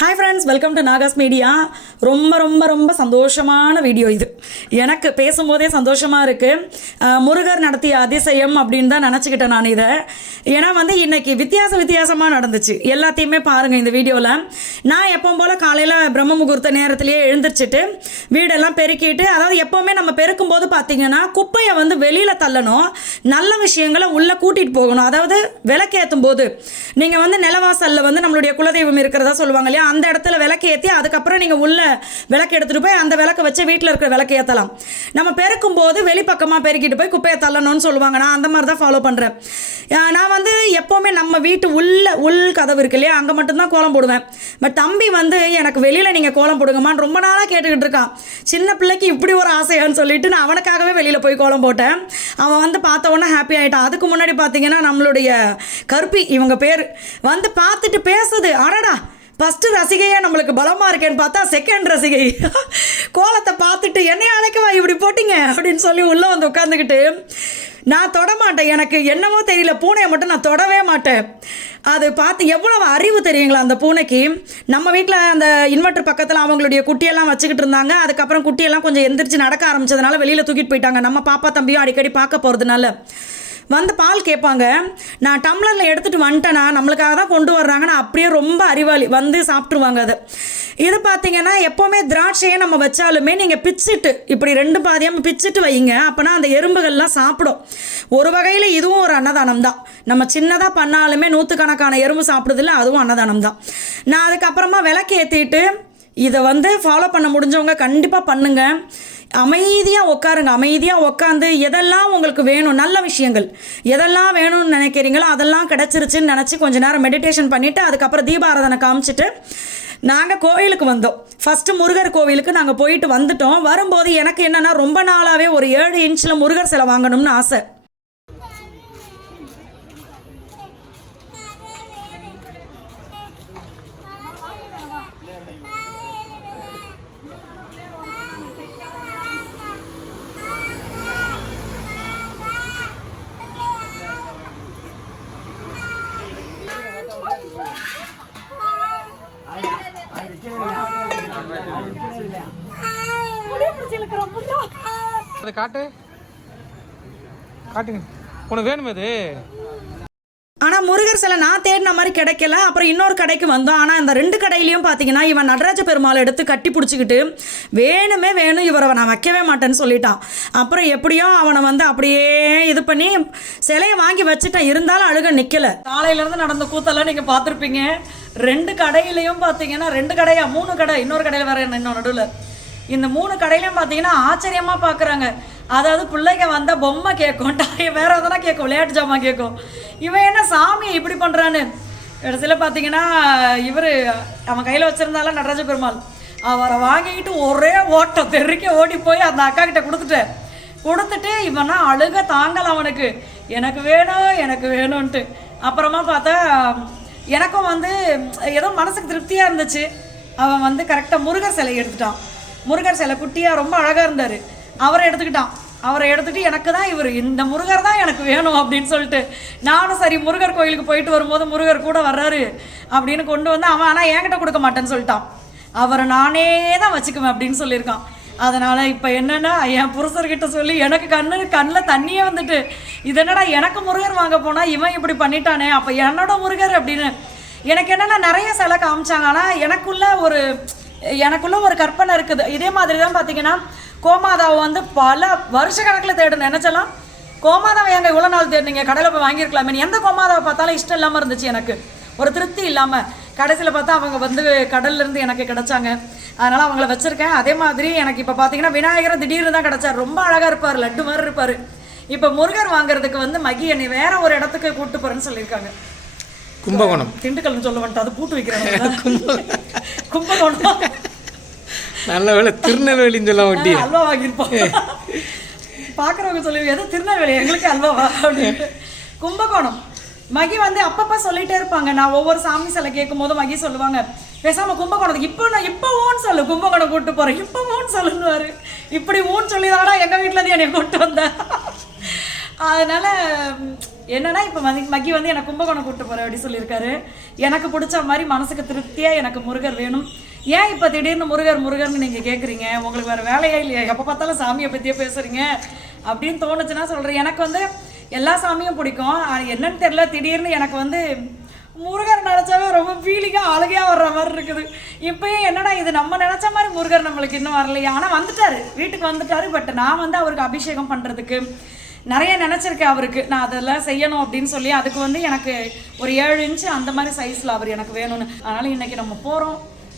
Hi friends, welcome to Nahash media. ரொம்ப ரொம்ப ரொம்ப சந்தோஷமான வீடியோ இது. எனக்கு பேசும்போதே சந்தோஷமாக இருக்குது. முருகர் நடத்திய அதிசயம் அப்படின்னு தான் நினச்சிக்கிட்டேன் நான் இதை. ஏன்னா இன்றைக்கி வித்தியாசமாக நடந்துச்சு. எல்லாத்தையுமே பாருங்கள் இந்த வீடியோவில். நான் எப்பவும் போல் காலையில் பிரம்ம முகூர்த்த நேரத்திலேயே எழுந்திரிச்சிட்டு வீடெல்லாம் பெருக்கிட்டு, அதாவது எப்போவுமே நம்ம பெருக்கும்போது பார்த்திங்கன்னா குப்பையை வெளியில் தள்ளணும், நல்ல விஷயங்களை உள்ளே கூட்டிகிட்டு போகணும். அதாவது விளக்கேற்றும் போது நீங்கள் நிலவாசலில் நம்மளுடைய குலதெய்வம் இருக்கிறதா சொல்லுவாங்க இல்லையா, அந்த இடத்துல விளக்கு ஏற்றி அதுக்கப்புறம் நீங்கள் உள்ள விளக்கு எடுத்துகிட்டு போய் அந்த விளக்கு வச்சு வீட்டில் இருக்கிற விளக்கு ஏற்றலாம். நம்ம பெருக்கும் போது வெளிப்பக்கமாக பெருக்கிட்டு போய் குப்பையை தள்ளணும்னு சொல்லுவாங்க. நான் அந்த மாதிரி தான் ஃபாலோ பண்ணுறேன். நான் எப்போவுமே நம்ம வீட்டு உள் கதவு இருக்கு இல்லையா, அங்கே மட்டும்தான் கோலம் போடுவேன். பட் தம்பி எனக்கு வெளியில் நீங்கள் கோலம் போடுங்கம்மான்னு ரொம்ப நாளாக கேட்டுக்கிட்டு இருக்கான். சின்ன பிள்ளைக்கு இப்படி ஒரு ஆசையான்னு சொல்லிட்டு நான் அவனுக்காகவே வெளியில் போய் கோலம் போட்டேன். அவன் பார்த்த உடனே ஹாப்பி ஆகிட்டான். அதுக்கு முன்னாடி பார்த்தீங்கன்னா நம்மளுடைய கருப்பி, இவங்க பேர் பார்த்துட்டு பேசுது, அடடா ஃபஸ்ட்டு ரசிகையாக நம்மளுக்கு பலமாக இருக்கேன்னு பார்த்தா செகண்ட் ரசிகை கோலத்தை பார்த்துட்டு என்னைய அழைக்கவா இப்படி போட்டிங்க அப்படின்னு சொல்லி உள்ளே உட்காந்துக்கிட்டு, நான் தொடமாட்டேன், எனக்கு என்னமோ தெரியல, பூனையை மட்டும் நான் தொடவே மாட்டேன். அது பார்த்து எவ்வளோ அறிவு தெரியுங்களா அந்த பூனைக்கு. நம்ம வீட்டில் அந்த இன்வெர்டர் பக்கத்தில் அவங்களுடைய குட்டியெல்லாம் வச்சுக்கிட்டு இருந்தாங்க. அதுக்கப்புறம் குட்டியெல்லாம் கொஞ்சம் எந்திரிச்சு நடக்க ஆரம்பித்ததுனால வெளியில் தூக்கிட்டு போயிட்டாங்க. நம்ம பாப்பா தம்பியும் அடிக்கடி பார்க்க போகிறதுனால பால் கேட்பாங்க. நான் டம்ளரில் எடுத்துகிட்டு வந்துட்டேனா, நம்மளுக்காக தான் கொண்டு வர்றாங்கன்னா அப்படியே ரொம்ப அறிவாளி சாப்பிட்ருவாங்க. அது இது பார்த்தீங்கன்னா எப்போவுமே திராட்சையை நம்ம வச்சாலுமே நீங்கள் பிச்சுட்டு இப்படி ரெண்டு பாதியாக பிச்சுட்டு வைங்க, அப்போனா அந்த எறும்புகள்லாம் சாப்பிடும். ஒரு வகையில் இதுவும் ஒரு அன்னதானம் தான். நம்ம சின்னதாக பண்ணாலுமே நூற்றுக்கணக்கான எறும்பு சாப்பிடுதில்ல, அதுவும் அன்னதானம் தான். நான் அதுக்கப்புறமா விளக்கு ஏற்றிட்டு இதை ஃபாலோ பண்ண முடிஞ்சவங்க கண்டிப்பாக பண்ணுங்கள். அமைதியாக உட்காருங்க. அமைதியாக உட்காந்து எதெல்லாம் உங்களுக்கு வேணும், நல்ல விஷயங்கள் எதெல்லாம் வேணும்னு நினைக்கிறீங்களோ அதெல்லாம் கிடச்சிருச்சுன்னு நினச்சி கொஞ்சம் நேரம் மெடிடேஷன் பண்ணிவிட்டு அதுக்கப்புறம் தீபாராதனை காமிச்சிட்டு நாங்கள் கோவிலுக்கு வந்தோம். ஃபஸ்ட்டு முருகர் கோவிலுக்கு நாங்கள் போயிட்டு வந்துட்டோம். வரும்போது எனக்கு என்னென்னா ரொம்ப நாளாகவே ஒரு 7 இன்ச்சில் முருகர் சிலை வாங்கணும்னு ஆசை. காட்டு காட்டுங்க, உனக்கு வேணுமே அது. ஆனால் முருகர் சிலை நான் தேடின மாதிரி கிடைக்கல. அப்புறம் இன்னொரு கடைக்கு வந்தோம். ஆனால் அந்த 2 கடையிலையும் பார்த்தீங்கன்னா இவன் நடராஜ பெருமாளை எடுத்து கட்டி பிடிச்சிக்கிட்டு வேணும் இவரை நான் வைக்கவே மாட்டேன்னு சொல்லிட்டான். அப்புறம் எப்படியோ அவனை அப்படியே இது பண்ணி சிலையை வாங்கி வச்சுட்டான். இருந்தாலும் அழுக நிற்கலை. காலையிலேருந்து நடந்த கூத்தெல்லாம் நீங்கள் பார்த்துருப்பீங்க. 2 கடையிலையும் பார்த்தீங்கன்னா 2 கடையா 3 கடை, இன்னொரு கடையில் வேறு இன்னொரு நடுவில் இந்த 3 கடையிலையும் பார்த்தீங்கன்னா ஆச்சரியமாக பார்க்குறாங்க. அதாவது பிள்ளைங்க வந்தால் பொம்மை கேட்கும், வேறு எதனா கேட்கும், விளையாட்டு ஜாமான் கேட்கும். இவன் என்ன சாமியை இப்படி பண்ணுறான்னு கடைசியில் பார்த்தீங்கன்னா அவன் கையில் வச்சுருந்தாலும் நடராஜ பெருமாள் அவரை வாங்கிக்கிட்டு ஒரே ஓட்டம் தெருக்க ஓடி போய் அந்த அக்கா கிட்ட கொடுத்துட்டு இவனா அழுக தாங்கலை அவனுக்கு, எனக்கு வேணும்ன்ட்டு. அப்புறமா பார்த்தா எனக்கும் ஏதோ மனசுக்கு திருப்தியாக இருந்துச்சு. அவன் கரெக்டாக முருகர் சிலை எடுத்துட்டான். முருகர் சிலை குட்டியாக ரொம்ப அழகாக இருந்தார். அவரை எடுத்துகிட்டு எனக்கு தான் இந்த முருகர் தான் எனக்கு வேணும் அப்படின்னு சொல்லிட்டு நானும் சரி முருகர் கோயிலுக்கு போயிட்டு வரும்போது முருகர் கூட வர்றாரு அப்படின்னு கொண்டு வந்து அவன் ஆனால் என்கிட்ட கொடுக்க மாட்டேன்னு சொல்லிட்டான். அவரை நானே தான் வச்சுக்குவேன் அப்படின்னு சொல்லியிருக்கான். அதனால் இப்போ என்னென்னா என் புருஷர்கிட்ட சொல்லி எனக்கு கண்ணில் தண்ணியே இது என்னடா எனக்கு முருகர் வாங்க போனால் இவன் இப்படி பண்ணிட்டானே, அப்போ என்னோட முருகர் அப்படின்னு. எனக்கு என்னென்னா நிறைய சிலை காமிச்சாங்க. ஆனால் எனக்குள்ள ஒரு கற்பனை இருக்குது. இதே மாதிரி தான் பார்த்தீங்கன்னா கோமாதாவை பல வருஷ கணக்கில் தேட நினச்சலாம். கோமாதாவை எங்கே இவ்வளோ நாள் தேடினீங்க, கடையில் போய் வாங்கியிருக்கலாமே. எந்த கோமாதாவை பார்த்தாலும் இஷ்டம் இல்லாமல் இருந்துச்சு, எனக்கு ஒரு திருப்தி இல்லாமல். கடைசியில் பார்த்தா அவங்க கடல்லேருந்து எனக்கு கிடச்சாங்க. அதனால் அவங்கள வச்சுருக்கேன். அதே மாதிரி எனக்கு இப்போ பார்த்தீங்கன்னா விநாயகரை திடீர்னு தான் கிடச்சார். ரொம்ப அழகாக இருப்பார், லட்டு மாதிரி இருப்பார். இப்போ முருகர் வாங்குறதுக்கு மகி என்னை வேறு ஒரு இடத்துக்கு கூப்பிட்டு போகிறேன்னு சொல்லியிருக்காங்க. கும்பகோணம், திண்டுக்கல்னு சொல்ல மாட்டேன், அது பூட்டு வைக்கிறாங்க. கும்பகோணம் நல்ல வேலை, திருநெல்வேலின்னு சொல்ல வண்டி அல்வா வாங்கியிருப்போம். பார்க்குறவங்க சொல்லி எது திருநெல்வேலி எங்களுக்கு அல்வாவா அப்படின்ட்டு. கும்பகோணம் மகி அப்பப்போ சொல்லிகிட்டே இருப்பாங்க. நான் ஒவ்வொரு சாமி சிலை கேட்கும் போது மகி சொல்லுவாங்க, பேசாமல் கும்பகோணத்துக்கு இப்போ ஊன்னு சொல்லு, கும்பகோணம் கூப்பிட்டு போகிறேன், இப்போ ஊன்னு சொல்லுவார். இப்படி ஊன்னு சொல்லி தானா எங்கள் வீட்டிலேருந்து என்னை கூப்பிட்டு வந்தேன். அதனால் என்னன்னா இப்போ மக்கி வந்து எனக்கு கும்பகோணம் கூப்பிட்டு போகிறேன் அப்படி சொல்லியிருக்காரு. எனக்கு பிடிச்ச மாதிரி மனசுக்கு திருப்தியாக எனக்கு முருகர் வேணும். ஏன் இப்போ திடீர்னு முருகர்னு நீங்கள் கேட்குறீங்க? உங்களுக்கு வேறு வேலையே இல்லையா? எப்போ பார்த்தாலும் சாமியை பற்றியே பேசுகிறீங்க அப்படின்னு தோணுச்சுன்னா சொல்கிறேன். எனக்கு வந்து எல்லா சாமியும் பிடிக்கும். என்னன்னு தெரியல, திடீர்னு எனக்கு வந்து முருகர் நினச்சாவே ரொம்ப ஃபீலிங்காக அழகையாக வர்ற மாதிரி இருக்குது. இப்போயும் என்னடா இது நம்ம நினச்ச மாதிரி முருகர் நம்மளுக்கு இன்னும் வரலையா? ஆனால் வந்துட்டார், வீட்டுக்கு வந்துட்டார். பட் நான் வந்து அவருக்கு அபிஷேகம் பண்ணுறதுக்கு நிறைய நினச்சிருக்கேன். அவருக்கு நான் அதெல்லாம் செய்யணும் அப்படின்னு சொல்லி அதுக்கு வந்து எனக்கு ஒரு 7 இன்ச்சு அந்த மாதிரி சைஸில் அவர் எனக்கு வேணும்னு. அதனால் இன்றைக்கி நம்ம போகிறோம்.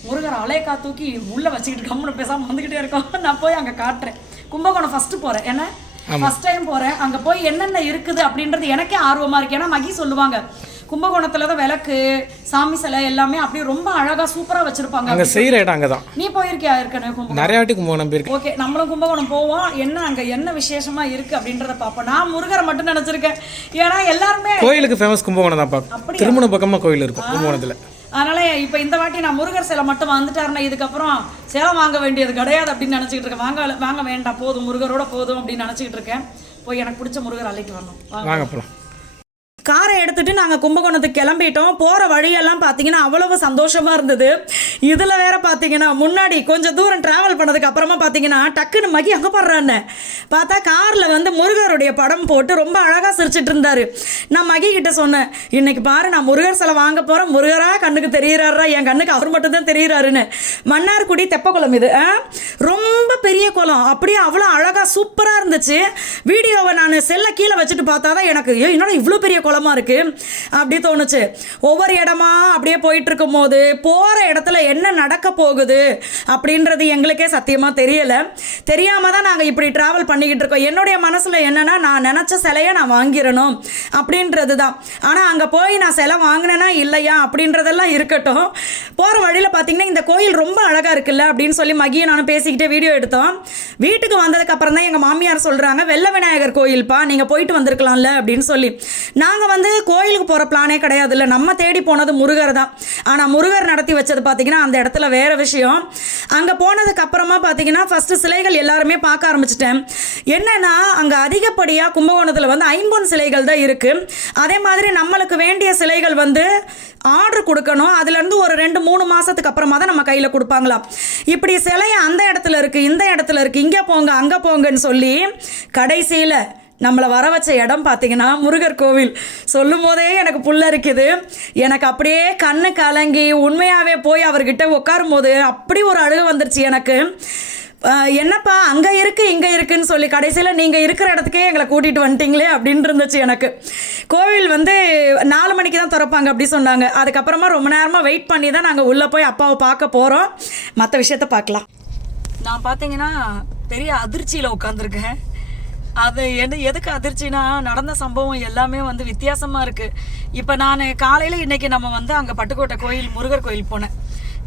முருகர் அலையக்கா தூக்கி உள்ளே வச்சுக்கிட்டு கம்முன்னு பேசாமல் வந்துக்கிட்டே இருக்கோம். நான் போய் அங்கே காட்டுறேன். கும்பகோணம் ஃபஸ்ட்டு போகிறேன். ஏன்னா ஃபஸ்ட் டைம் போகிறேன். அங்கே போய் என்னென்ன இருக்குது அப்படின்றது எனக்கே ஆர்வமாக இருக்குது. ஏன்னா மகி சொல்லுவாங்க கும்பகோணத்துல தான் விளக்கு, சாமி சிலை எல்லாமே அப்படியே ரொம்ப அழகா சூப்பரா வச்சிருப்பாங்க. அங்க செய்யற இடம் அங்கதான். நீ போயிருக்கியா? ஏற்கனவே கும்பகோணம் நிறைய வாட்டி கும்பகோணம் போயிருக்கேன். ஓகே, நம்மளும் கும்பகோணம் போவோம். என்ன அங்க என்ன விசேஷமா இருக்கு அப்படின்றத பார்ப்போம். நான் முருகரை மட்டும் நினைச்சிருக்கேன். ஏன்னா எல்லாருமே கோயிலுக்கு ஃபேமஸ் கும்பகோணம் தான். பார்க்க திருமண பக்கமா கோயில் இருக்கும் கும்பகோணத்துல. அதனால இப்போ இந்த வாட்டி நான் முருகர் சிலை மட்டும் வந்துட்டாருன்னா இதுக்கப்புறம் சேலம் வாங்க வேண்டியது கிடையாது அப்படின்னு நினச்சிக்கிட்டு இருக்கேன். வாங்க வேண்டாம், போதும், முருகரோட போதும் அப்படின்னு நினச்சிக்கிட்டு இருக்கேன். போய் எனக்கு பிடிச்ச முருகர் அழைக்கு வரணும். வாங்க போலாம். காரை எடுத்துகிட்டு நாங்கள் கும்பகோணத்துக்கு கிளம்பிட்டோம். போகிற வழியெல்லாம் பார்த்தீங்கன்னா அவ்வளவு சந்தோஷமாக இருந்தது. இதில் வேறு பார்த்தீங்கன்னா முன்னாடி கொஞ்சம் தூரம் ட்ராவல் பண்ணதுக்கு அப்புறமா பார்த்தீங்கன்னா டக்குன்னு மகி அங்கே போடுறான்னு பார்த்தா காரில் வந்து முருகருடைய படம் போட்டு ரொம்ப அழகாக சிரிச்சிட்டு இருந்தார். நான் மகி கிட்ட சொன்னேன், இன்னைக்கு பாரு நான் முருகர் சிலை வாங்க போகிறேன், முருகராக கண்ணுக்கு தெரிகிறாரா? என் கண்ணுக்கு அவர் மட்டும் தான் தெரிகிறாருன்னு. மன்னார்குடி தெப்பக்குளம் இது, ரொம்ப பெரிய குளம். அப்படியே அவ்வளோ அழகாக சூப்பராக இருந்துச்சு. வீடியோவை நான் செல்ல கீழே வச்சுட்டு பார்த்தா தான் எனக்கு என்னடா இவ்வளோ பெரிய குளம் இருக்கு அப்படி தோணுச்சு. ஒவ்வொரு இடமா அப்படியே போயிட்டு இருக்கும் போது போற இடத்துல என்ன நடக்க போகுது அப்படின்றது எங்களுக்கே சத்தியமா தெரியல. தெரியாம தான் நாங்க இப்படி டிராவல் பண்ணிக்கிட்டு இருக்கோம். என்னுடைய மனசுல என்னன்னா நான் நினைச்ச சிலையை நான் வாங்கிடணும் அப்படின்றது தான். ஆனா அங்க போய் நான் சிலை வாங்கினேனா இல்லையா அப்படின்றதெல்லாம் இருக்கட்டும். போற வழியில பாத்தீங்கன்னா இந்த கோயில் ரொம்ப அழகா இருக்குல்ல அப்படின்னு சொல்லி மகியை நானும் பேசிக்கிட்டே வீடியோ எடுத்தோம். வீட்டுக்கு வந்ததுக்கு அப்புறம் தான் எங்க மாமியார் சொல்றாங்க, வெள்ள விநாயகர் கோயில்ப்பா, நீங்க போயிட்டு வந்திருக்கலாம்ல அப்படின்னு சொல்லி. நாங்க வந்து கோயிலுக்கு போகிற பிளானே கிடையாது. இல்லை, நம்ம தேடி போனது முருகர் தான். ஆனால் முருகர் நடத்தி வச்சது பார்த்தீங்கன்னா அந்த இடத்துல வேறு விஷயம். அங்கே போனதுக்கு அப்புறமா பார்த்தீங்கன்னா ஃபஸ்ட்டு சிலைகள் எல்லாருமே பார்க்க ஆரம்பிச்சிட்டேன். என்னென்னா அங்கே அதிகப்படியாக கும்பகோணத்தில் வந்து 50 சிலைகள் தான் இருக்குது. அதே மாதிரி நம்மளுக்கு வேண்டிய சிலைகள் வந்து ஆர்டர் கொடுக்கணும். அதுலேருந்து ஒரு 2-3 மாதத்துக்கு அப்புறமா தான் நம்ம கையில் கொடுப்பாங்களாம். இப்படி சிலையை அந்த இடத்துல இருக்குது, இந்த இடத்துல இருக்குது, இங்கே போங்க அங்கே போங்கன்னு சொல்லி கடைசியில் நம்மளை வர வச்ச இடம் பார்த்தீங்கன்னா முருகர் கோவில். சொல்லும் போதே எனக்கு புல்ல இருக்குது. எனக்கு அப்படியே கண்ணு கலங்கி உண்மையாகவே போய் அவர்கிட்ட உட்காரும் போது அப்படி ஒரு அழுகை வந்துருச்சு எனக்கு. என்னப்பா அங்கே இருக்குது இங்கே இருக்குன்னு சொல்லி கடைசியில் நீங்கள் இருக்கிற இடத்துக்கே எங்களை கூட்டிகிட்டு வந்துட்டீங்களே அப்படின்னு இருந்துச்சு எனக்கு. கோவில் வந்து 4 மணிக்கு தான் திறப்பாங்க அப்படி சொன்னாங்க. அதுக்கப்புறமா ரொம்ப நேரமாக வெயிட் பண்ணி தான் நாங்கள் உள்ளே போய் அப்பாவை பார்க்க போகிறோம். மற்ற விஷயத்த பார்க்கலாம். நான் பார்த்தீங்கன்னா பெரிய அதிர்ச்சியில் உட்காந்துருக்கேன். அது எதுக்கு அதிர்ச்சினா நடந்த சம்பவம் எல்லாமே வந்து வித்தியாசமாக இருக்குது. இப்போ நான் காலையில் இன்றைக்கி நம்ம வந்து அங்கே பட்டுக்கோட்டை கோயில் முருகர் கோயில் போனேன்.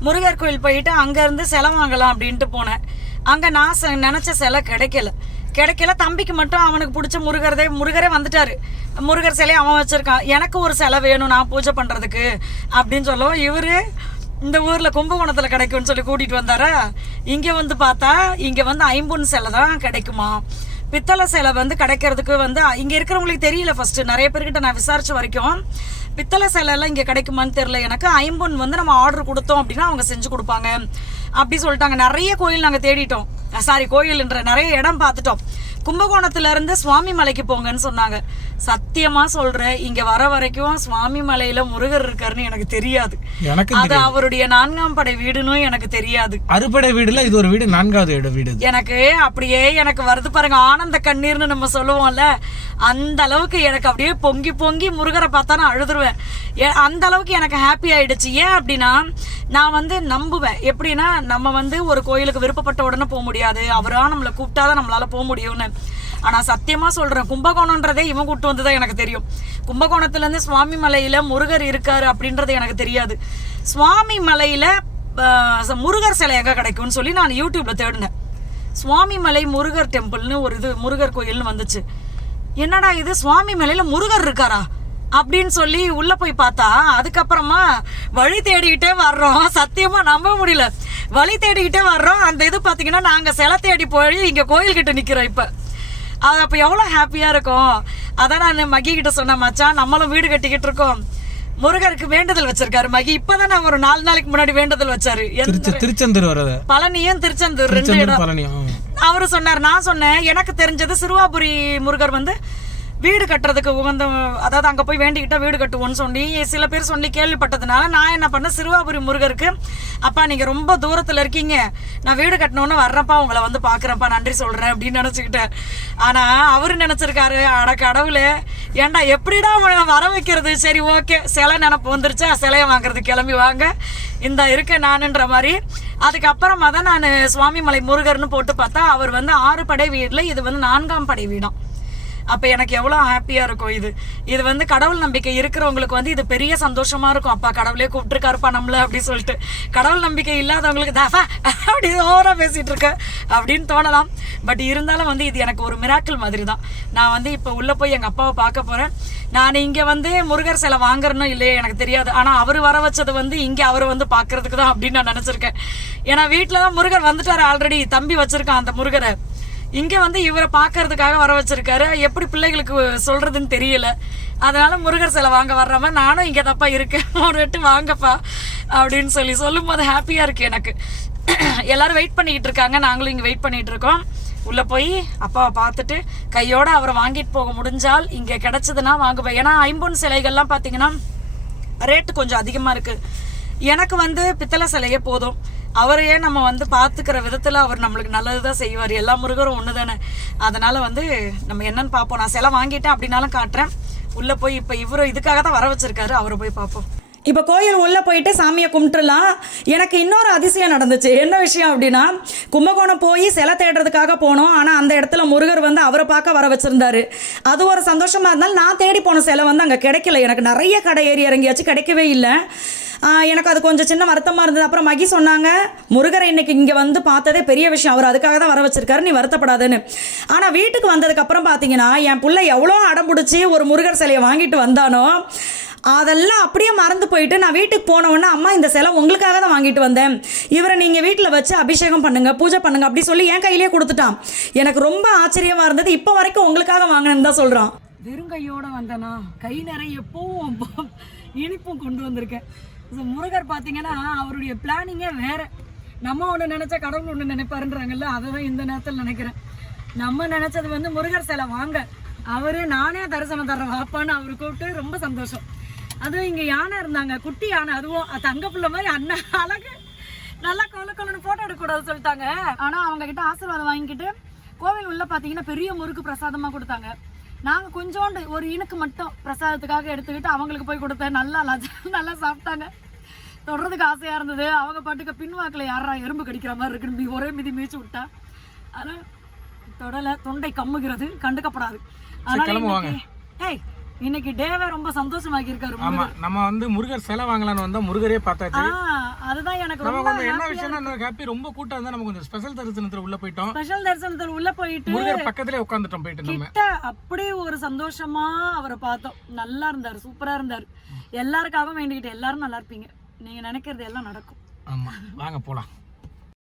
முருகர் கோயில் போயிட்டு அங்கேருந்து சிலை வாங்கலாம் அப்படின்ட்டு போனேன். அங்கே நான் நினச்ச சிலை கிடைக்கல. தம்பிக்கு மட்டும் அவனுக்கு பிடிச்ச முருகரே வந்துட்டார். முருகர் சிலையை அவன் வச்சுருக்கான். எனக்கு ஒரு சிலை வேணும் நான் பூஜை பண்ணுறதுக்கு அப்படின்னு சொல்லவும் இவர் இந்த ஊரில் கும்பகோணத்தில் கிடைக்கும்னு சொல்லி கூட்டிகிட்டு வந்தாரா. இங்கே வந்து பார்த்தா இங்கே வந்து 50 சிலை தான் கிடைக்குமா. பித்தளை சிலை வந்து கிடைக்கிறதுக்கு வந்து இங்கே இருக்கிறவங்களுக்கு தெரியல. ஃபஸ்ட்டு நிறைய பேர்கிட்ட நான் விசாரித்த வரைக்கும் பித்தளை சிலைலாம் இங்கே கிடைக்குமான்னு தெரில எனக்கு. 50 வந்து நம்ம ஆர்டர் கொடுத்தோம் அப்படின்னா அவங்க செஞ்சு கொடுப்பாங்க அப்படி சொல்லிட்டாங்க. நிறைய கோயில் நாங்கள் தேடிட்டோம். கோயில்ன்ற நிறைய இடம் பார்த்துட்டோம். கும்பகோணத்துலேருந்து சுவாமி மலைக்கு போங்கன்னு சொன்னாங்க. சத்தியமாக சொல்கிறேன், இங்கே வர வரைக்கும் சுவாமி மலையில் முருகர் இருக்காருன்னு எனக்கு தெரியாது. அது அவருடைய 4ஆம் படை வீடுன்னு எனக்கு தெரியாது. அறுபடை வீடுல இது ஒரு வீடு, 4வது வீடு. எனக்கு அப்படியே எனக்கு வருது பாருங்க, ஆனந்த கண்ணீர்னு நம்ம சொல்லுவோம்ல, அந்த அளவுக்கு எனக்கு அப்படியே பொங்கி பொங்கி முருகரை பார்த்தா நான் அழுதுருவேன். அந்த அளவுக்கு எனக்கு ஹாப்பி ஆயிடுச்சு. ஏன் அப்படின்னா நான் வந்து நம்புவேன். எப்படின்னா நம்ம வந்து ஒரு கோயிலுக்கு விருப்பப்பட்ட உடனே போக முடியாது, அவரா நம்மளை கூப்பிட்டாதான் நம்மளால போக முடியும்னு. ஆனால் சத்தியமாக சொல்கிறேன், கும்பகோணன்றதே இவன் கூப்பிட்டு வந்து தான் எனக்கு தெரியும். கும்பகோணத்துலேருந்து சுவாமி மலையில் முருகர் இருக்காரு அப்படின்றது எனக்கு தெரியாது. சுவாமி மலையில் முருகர் சிலை எங்கே கிடைக்கும்னு சொல்லி நான் யூடியூப்பில் தேடினேன். சுவாமி மலை முருகர் டெம்பிள்னு ஒரு முருகர் கோயில்னு வந்துச்சு. என்னடா இது, சுவாமி மலையில் முருகர் இருக்காரா அப்படின்னு சொல்லி உள்ளே போய் பார்த்தா அதுக்கப்புறமா வழி தேடிக்கிட்டே வர்றோம். சத்தியமாக நம்ப முடியல, வழி தேடிக்கிட்டே வர்றோம். அந்த இது பார்த்தீங்கன்னா நாங்கள் சிலை தேடி போய் இங்கே கோயில்கிட்ட நிற்கிறோம். இப்போ அது அப்போ எவ்வளோ ஹாப்பியாக இருக்கும். அதான் நான் மகி கிட்ட சொன்னேன், மச்சான் நம்மளும் வீடு கட்டிக்கிட்டு இருக்கோம், முருகருக்கு வேண்டுதல் வச்சிருக்காரு மகி. இப்பதான் நான் ஒரு 4 நாளைக்கு முன்னாடி வேண்டுதல் வச்சாரு. திருச்செந்தூர் வர்றது, பழனியும் திருச்செந்தூர் 2 இடம் அவரு சொன்னார். நான் சொன்னேன் எனக்கு தெரிஞ்சது சிறுவாபுரி முருகர் வந்து வீடு கட்டுறதுக்கு உகந்த, அதாவது அங்கே போய் வேண்டிக்கிட்டா வீடு கட்டுவோன்னு சொல்லி சில பேர் சொல்லி கேள்விப்பட்டதுனால நான் என்ன பண்ணேன், சிறுவாபுரி முருகருக்கு அப்பா நீங்கள் ரொம்ப தூரத்தில் இருக்கீங்க, நான் வீடு கட்டணுன்னு வர்றப்பா உங்களை வந்து பார்க்குறேன்ப்பா, நன்றி சொல்கிறேன் அப்படின்னு நினச்சிக்கிட்டேன். ஆனால் அவரு நினச்சிருக்காரு, அட கடவுளே ஏன்டா எப்படிடா வர வைக்கிறது, சரி ஓகே சிலை நினப்பு வந்துருச்சா சிலையை வாங்குறது கிளம்பி வாங்க இந்த இருக்கேன் நானுன்ற மாதிரி. அதுக்கப்புறமா தான் நான் சுவாமிமலை முருகர்னு போட்டு பார்த்தா அவர் வந்து 6 படை வீடில் இது வந்து 4ஆம் படை வீடாம். அப்போ எனக்கு எவ்வளோ ஹாப்பியாக இருக்கும். இது வந்து கடவுள் நம்பிக்கை இருக்கிறவங்களுக்கு வந்து இது பெரிய சந்தோஷமாக இருக்கும். அப்பா கடவுளே கூப்பிட்டுருக்காருப்பா நம்மள அப்படி சொல்லிட்டு. கடவுள் நம்பிக்கை இல்லாதவங்களுக்கு தாஃபா அப்படி ஓவராக பேசிகிட்டு இருக்க அப்படின்னு தோணலாம். பட் இருந்தாலும் வந்து இது எனக்கு ஒரு மிராக்கிள் மாதிரி தான். நான் வந்து இப்போ உள்ளே போய் எங்கள் அப்பாவை பார்க்க போகிறேன். நான் இங்கே வந்து முருகர் சிலை வாங்குறேன்னு இல்லையே எனக்கு தெரியாது. ஆனால் அவர் வர வச்சது வந்து இங்கே அவரை வந்து பார்க்கறதுக்கு தான் அப்படின்னு நான் நினச்சிருக்கேன். ஏன்னா வீட்டில் தான் முருகர் வந்துட்டார் ஆல்ரெடி, தம்பி வச்சுருக்கான் அந்த முருகரை. இங்கே வந்து இவரை பார்க்கறதுக்காக வர வச்சிருக்காரு. எப்படி பிள்ளைகளுக்கு சொல்றதுன்னு தெரியல. அதனால முருகர் சிலை வாங்க வர்றவன் நானும் இங்கே தப்பா இருக்கேன், ஒரு வெட்டு வாங்கப்பா அப்படின்னு சொல்லும் போது ஹாப்பியாக இருக்கு எனக்கு. எல்லாரும் வெயிட் பண்ணிக்கிட்டு இருக்காங்க, நாங்களும் இங்கே வெயிட் பண்ணிட்டு இருக்கோம். உள்ளே போய் அப்பாவை பார்த்துட்டு கையோட அவரை வாங்கிட்டு போக முடிஞ்சால் இங்கே கிடைச்சதுன்னா வாங்குவேன். ஏன்னா ஐம்பொன் சிலைகள்லாம் பார்த்தீங்கன்னா ரேட்டு கொஞ்சம் அதிகமாக இருக்குது. எனக்கு வந்து பித்தளை சிலையே போதும். அவரையே நம்ம வந்து பார்த்துக்கிற விதத்தில் அவர் நம்மளுக்கு நல்லது தான் செய்வார். எல்லா முருகரும் ஒன்று தானே. அதனால் வந்து நம்ம என்னன்னு பார்ப்போம். நான் சிலை வாங்கிட்டேன் அப்படின்னாலும் காட்டுறேன். உள்ளே போய் இப்போ இவரும் இதுக்காக தான் வர வச்சிருக்காரு, அவரை போய் பார்ப்போம். இப்போ கோயில் உள்ளே போயிட்டு சாமியை கும்பிட்டுலாம். எனக்கு இன்னொரு அதிசயம் நடந்துச்சு. என்ன விஷயம் அப்படின்னா, கும்பகோணம் போய் சிலை தேடுறதுக்காக போனோம். ஆனால் அந்த இடத்துல முருகர் வந்து அவரை பார்க்க வர வச்சுருந்தாரு. அது ஒரு சந்தோஷமாக இருந்தாலும் நான் தேடி போன சிலை வந்து அங்கே கிடைக்கல. எனக்கு நிறைய கடை ஏறி இறங்கியாச்சு, கிடைக்கவே இல்லை. எனக்கு அது கொஞ்சம் சின்ன வருத்தமாக இருந்தது. அப்புறம் மகி சொன்னாங்க, முருகரை இன்னைக்கு இங்கே வந்து பார்த்ததே பெரிய விஷயம், அவர் அதுக்காக தான் வர வச்சிருக்காரு, நீ வருத்தப்படாதுன்னு. ஆனால் வீட்டுக்கு வந்ததுக்கப்புறம் பார்த்தீங்கன்னா என் பிள்ளை எவ்வளோ அடம் பிடிச்சி ஒரு முருகர் சிலையை வாங்கிட்டு வந்தானோ அதெல்லாம் அப்படியே மறந்து போயிட்டு நான் வீட்டுக்கு போனவுடனே, அம்மா இந்த சிலை உங்களுக்காக தான் வாங்கிட்டு வந்தேன், இவரை நீங்கள் வீட்டில் வச்சு அபிஷேகம் பண்ணுங்க, பூஜை பண்ணுங்க அப்படி சொல்லி என் கையிலேயே கொடுத்துட்டான். எனக்கு ரொம்ப ஆச்சரியமாக இருந்தது. இப்போ வரைக்கும் உங்களுக்காக வாங்கினேன்னு தான் சொல்கிறான். வெறுங்கையோட வந்தேனா, கை நிறைய எப்பவும் இனிப்பும் கொண்டு வந்திருக்கேன். முருகர் பார்த்தீங்கன்னா அவருடைய பிளானிங்கே வேற. நம்ம ஒன்று நினைச்சா கடவுள் ஒன்று நினைப்பாருன்றாங்கல்ல, அதை தான் இந்த நேரத்தில் நினைக்கிறேன். நம்ம நினைச்சது வந்து முருகர் சிலை வாங்க, அவரு நானே தரிசனம் தர்ற வாப்பான்னு அவரு கூப்பிட்டு ரொம்ப சந்தோஷம். அதுவும் இங்கே யானை இருந்தாங்க, குட்டி யானை, அதுவும் தங்க பிள்ளை மாதிரி அண்ணன் அழகு, நல்லா கொலன்னு ஃபோட்டோ எடுக்கக்கூடாது சொல்லிட்டாங்க. ஆனால் அவங்க கிட்ட ஆசீர்வாதம் வாங்கிக்கிட்டு கோவில் உள்ள பார்த்தீங்கன்னா பெரிய முறுக்கு பிரசாதமாக கொடுத்தாங்க. நாங்கள் கொஞ்சோண்டு ஒரு இனுக்கு மட்டும் பிரசாதத்துக்காக எடுத்துக்கிட்டு அவங்களுக்கு போய் கொடுத்தேன். நல்லா சாப்பிட்டாங்க. தொடர்றதுக்கு ஆசையாக இருந்தது. அவங்க பாட்டுக்கு பின்வாக்கில் யாரா எறும்பு கடிக்கிற மாதிரி இருக்குன்னு ஒரே மிதி மீச்சு விட்டா. ஆனால் தொடலை, தொண்டை கம்முகிறது, கண்டுக்கப்படாது. அதனால ஏய் இன்னைக்கு டேவே ரொம்ப சந்தோஷமாக்கி இருக்காரு. ஆமா, நம்ம வந்து முருகர் சிலை வாங்கலாம்னு வந்தா முருகரே பார்த்தாச்சு. அதுதான் எனக்கு ரொம்ப என்ன விஷயம்னா ஹாப்பி. ரொம்ப கூட்டம் இருந்தா நம்ம கொஞ்சம் ஸ்பெஷல் தரிசனத்துல உள்ள போயிட்டோம். ஸ்பெஷல் தரிசனத்துல உள்ள போயிட்டு முருகர் பக்கத்திலே உட்கார்ந்துட்டோம். போயிட்டு நம்ம அப்படியே ஒரு சந்தோஷமா அவரை பார்த்தோம். நல்லா இருந்தாரு, சூப்பரா இருந்தாரு. எல்லாருக்காகவும் வேண்டிக்கிட்டு எல்லாரும் நல்லா இருப்பீங்க. நீங்க நினைக்கிறது எல்லாம் நடக்கும். ஆமா, வாங்க போலாம்.